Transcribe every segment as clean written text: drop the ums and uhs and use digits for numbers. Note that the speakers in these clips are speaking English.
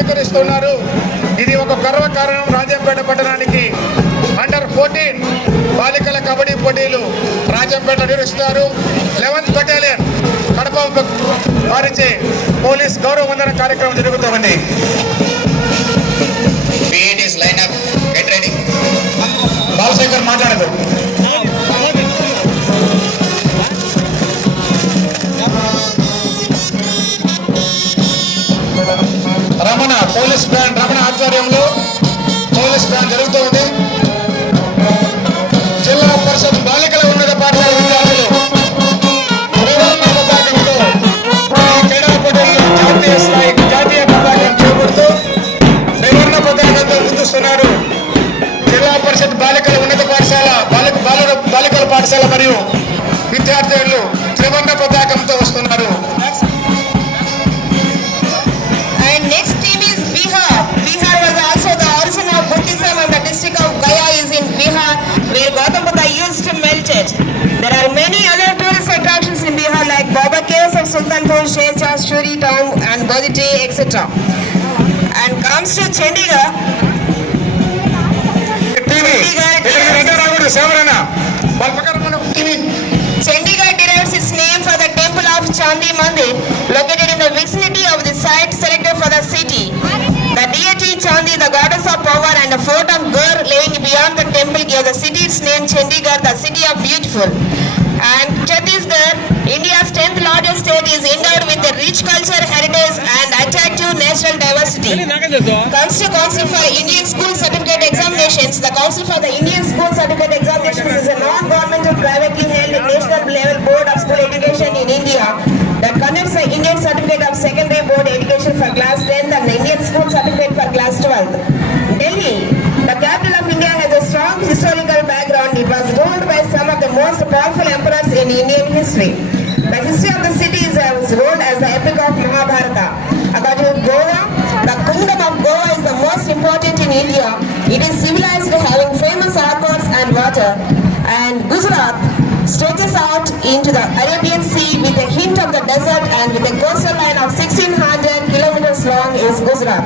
స్వీకరిస్తున్నారు. ఇది ఒక గర్వకారణం. రాజంపేట పట్టణానికి అండర్-14 బాలికల కబడ్డీ పోటీలు రాజంపేట నిర్వహిస్తున్నారు. 11th బెటాలియన్ కడప వారిచే పోలీస్ గౌరవ వందన కార్యక్రమం జరుగుతుంది. బాలశేఖర్ మాట్లాడదు. రమణ పోలీస్ బ్యాండ్ రమణ ఆధ్వర్యంలో పోలీస్ బ్యాండ్ జరుగుతుంది. జిల్లా పరిషత్ బాలికల ఉన్నత పాఠశాల విద్యార్థులు పతాకంతో క్రీడా పోటీల్లో జాతీయ పతాకం చేపడుతూ త్రివర్ణ పతాకంతో గుర్తిస్తున్నారు. జిల్లా పరిషత్ బాలికల ఉన్నత పాఠశాల బాలికల పాఠశాల మరియు విద్యార్థులు త్రివర్ణ పతాకంతో వస్తున్నారు. There are many other tourist attractions in Bihar like Baba Caves of Sultanpur, Shershah, Shuri Town and Bodhiti, etc. And comes to Chandigarh. Chandigarh derives its name for the temple of Chandi Mandir located in the vicinity of the site selected for the city. The deity Chandi, the goddess of power, and the fort of Gur laying beyond the temple gave the city its name Chandigarh, the city of beautiful. And Chhattisgarh, India's 10th largest state, is endowed with a rich culture, heritage and attractive natural diversity. Comes to Council for Indian School Certificate Examinations. The Council for the Indian School Certificate Examinations is a non-governmental privately held national level board of school education in India that conducts the Indian Certificate of Secondary Board Education for Class 10th and the Indian School Certificate for Class 12th. Delhi, the capital of India, has a strong historical background. It was ruled by some of the most powerful emperors in Indian history. The history of the city is ruled as the epic of Mahabharata. According to Goa, the kingdom of Goa is the most important in India. It is civilized, having famous airports and water. And Gujarat stretches out into the Arabian Sea with a hint of the desert, and with a coastal line of 1600 kilometers long is Gujarat,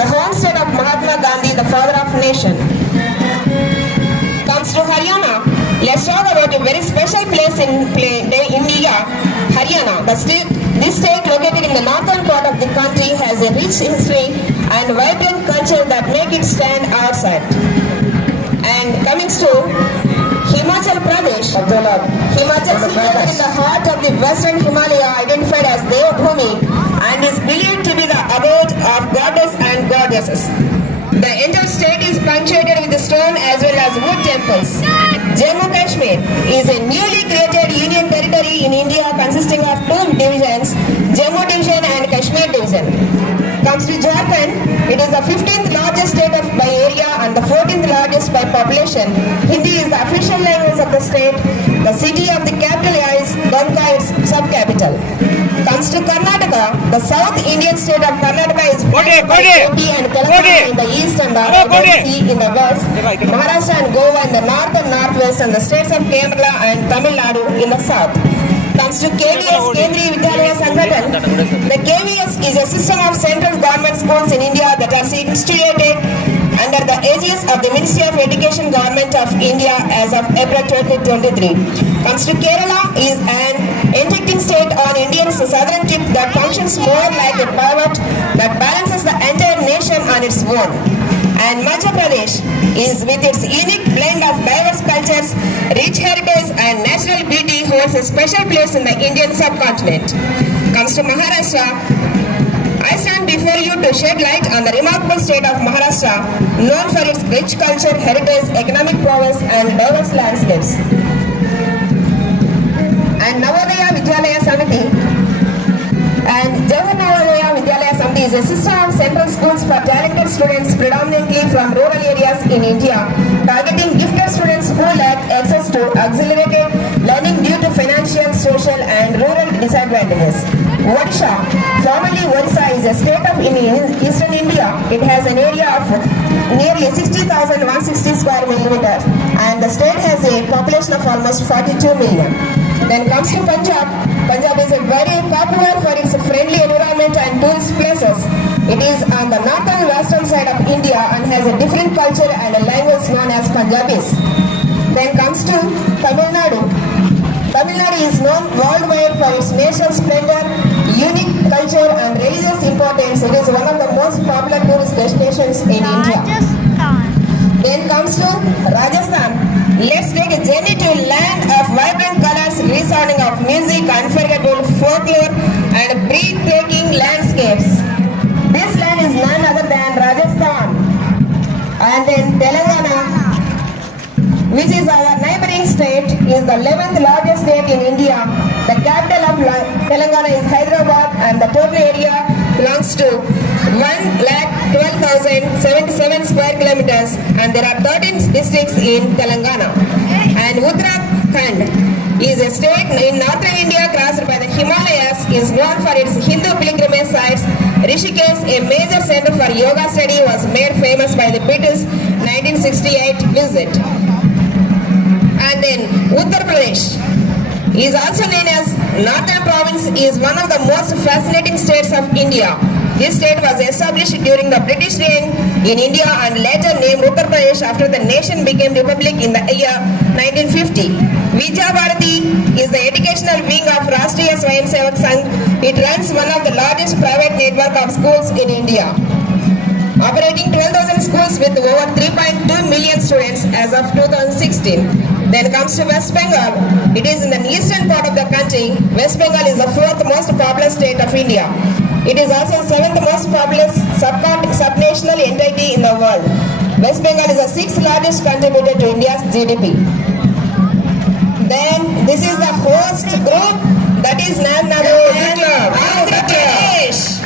the homestead of Mahatma Gandhi, the father of nation. Comes to Haryana. Let's talk about a very special place in India, Haryana. This state, located in the northern part of the country, has a rich history and vibrant culture that make it stand outside. And coming to Himachal Pradesh. Himachal is located in the heart of the western Himalaya, identified as Devbhumi, and is believed to be the abode of goddess and goddesses. The entire state is punctuated with stone as well as wood temples. Jammu Kashmir is a newly created union territory in India consisting of two divisions, Jammu Division and Kashmir Division. Comes to Jharkhand, it is the 15th largest state by area and the 14th largest by population. Hindi is the official language of the state. The city of the capital is Dumka, its sub-capital. Comes to Karnataka, the South Indian state of Karnataka is flanked by AP and Telangana in the east and the Arabian Sea in the west, Maharashtra and Goa in the north and northwest, and the states of Kerala and Tamil Nadu in the south. Comes to KVS, Kendriya Vidyalaya Sangathan. The KVS is a system of central government schools in India that are instituted under the aegis of the Ministry of Education Government of India as of April 2023. Comes to Kerala is an integrating state on India's southern tip that functions more like a pivot that balances the entire nation on its own. And Madhya Pradesh is, with its unique blend of diverse cultures, rich heritage and natural beauty, holds a special place in the Indian subcontinent. Comes to Maharashtra. I stand before you to shed light on the remarkable state of Maharashtra, known for its rich culture, heritage, economic prowess and diverse landscapes. And Navodaya Vidyalaya Samiti and Jawahar Navodaya Vidyalaya Samiti is a system of central schools for talented students predominantly from rural areas in India, targeting gifted students who lack access to accelerated learning due to financial, social and rural disadvantages. Odisha, formerly Odisha, is a state of eastern India. It has an area of nearly 60,160 square millimeters and the state has a population of almost 42 million. Then comes to Punjab. Punjab is a very popular for its friendly environment and tourist places. It is on the northern western side of India and has a different culture and a language known as Punjabis. Then comes to Tamil Nadu. Tamil Nadu is known worldwide for its national splendor, unique culture and religious importance. It is one of the most popular tourist destinations in India. Then comes to Rajasthan. Let's take a journey to land of vibrant colors, resounding of music, unforgettable folklore and breathtaking landscapes. This land is none other than Rajasthan. And then Telangana, which is our neighboring state, is the 11th largest state in India. The capital of Telangana is Hyderabad and the total area belongs to 1,12,077 square kilometers and there are 13 districts in Telangana. And Uttarakhand is a state in northern India crossed by the Himalayas, is known for its Hindu pilgrimage sites. Rishikesh, a major center for yoga study, was made famous by the British 1968 visit. And then Uttar Pradesh is also known as Northern Province, is one of the most fascinating states of India. This state was established during the British reign in India and later named Uttar Pradesh after the nation became republic in the year 1950. Vidya Bharati is the educational wing of Rashtriya Swayam Sevak Sangh. It runs one of the largest private network of schools in India, operating 12,000 schools with over 3.2 million students as of 2016. Then comes to West Bengal. It is in the eastern part of the country. West Bengal is the 4th most populous state of India. It is also the 7th most populous subnational entity in the world. West Bengal is the 6th largest contributor to India's GDP. Then this is the host group, that is none other than Andhra Pradesh.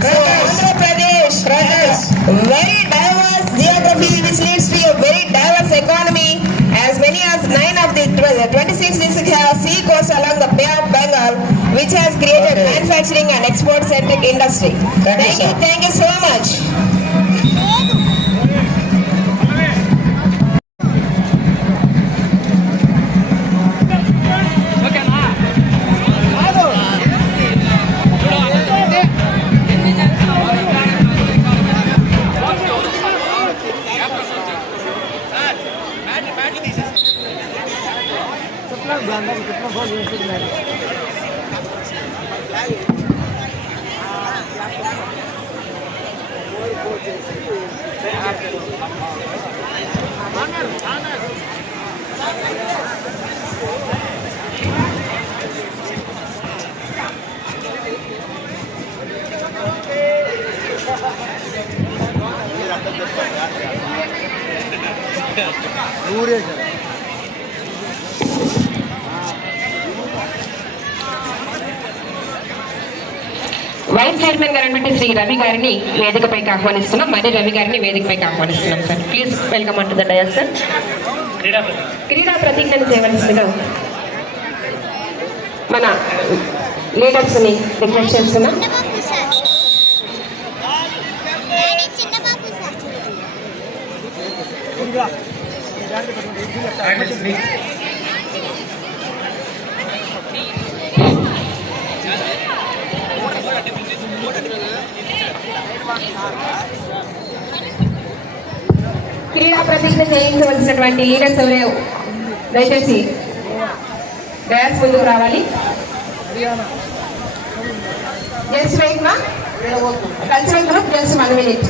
Andhra Pradesh has very diverse geography which leads to a very diverse economy. As many as 9 of the 26 districts have sea coast along the Bay of Bengal, which has created manufacturing and export-centric industry. Thank you so much. Vice chairman గారు శ్రీ రవి గారిని వేదికపైకి ఆహ్వానిస్తున్నాం. మరి రవి గారిని వేదికపైకి ఆహ్వానిస్తున్నాం sir. Please welcome unto the dais sir. క్రీడా ప్రతిజ్ఞను చేయవలసిందిగా మన లీడర్స్ ని రిక్వెస్ట్ చేస్తున్నాం. క్రీడా ప్రతిజ్ఞ చేయించవలసినటువంటి లీడర్స్ ఎవరు దయచేసి డయాస్ ముందుకు రావాలి. జస్ట్ వెయిట్ మా cultural group just 1 minute.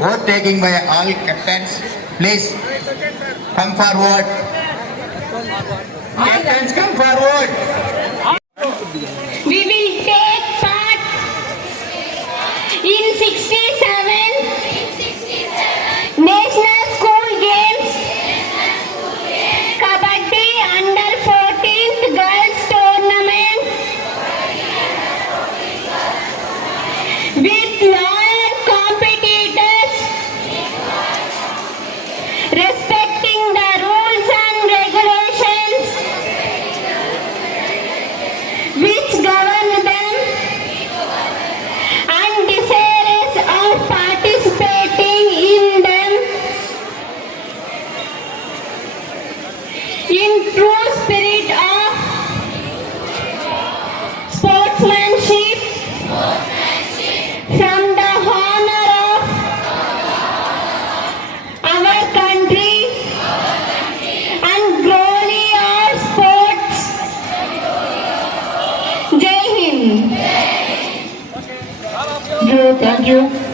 Vote taking by all captains. Please come forward. Captains, come forward. We will take part in 67 National School Games, Kabaddi Under 14th Girls Tournament with loyal competitors, respecting the rules and regulations Thank you.